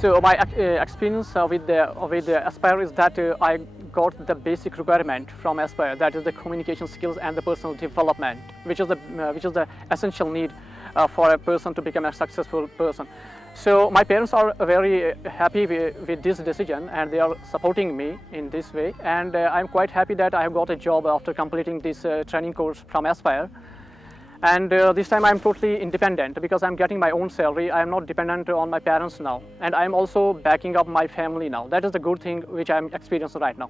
So my experience with the Aspire is that I got the basic requirement from Aspire, that is the communication skills and the personal development, which is the essential need for a person to become a successful person. So my parents are very happy with this decision, and they are supporting me in this way, and I'm quite happy that I have got a job after completing this training course from Aspire. And this time I'm totally independent because I'm getting my own salary. I'm not dependent on my parents now, and I'm also backing up my family now. That is the good thing which I'm experiencing right now.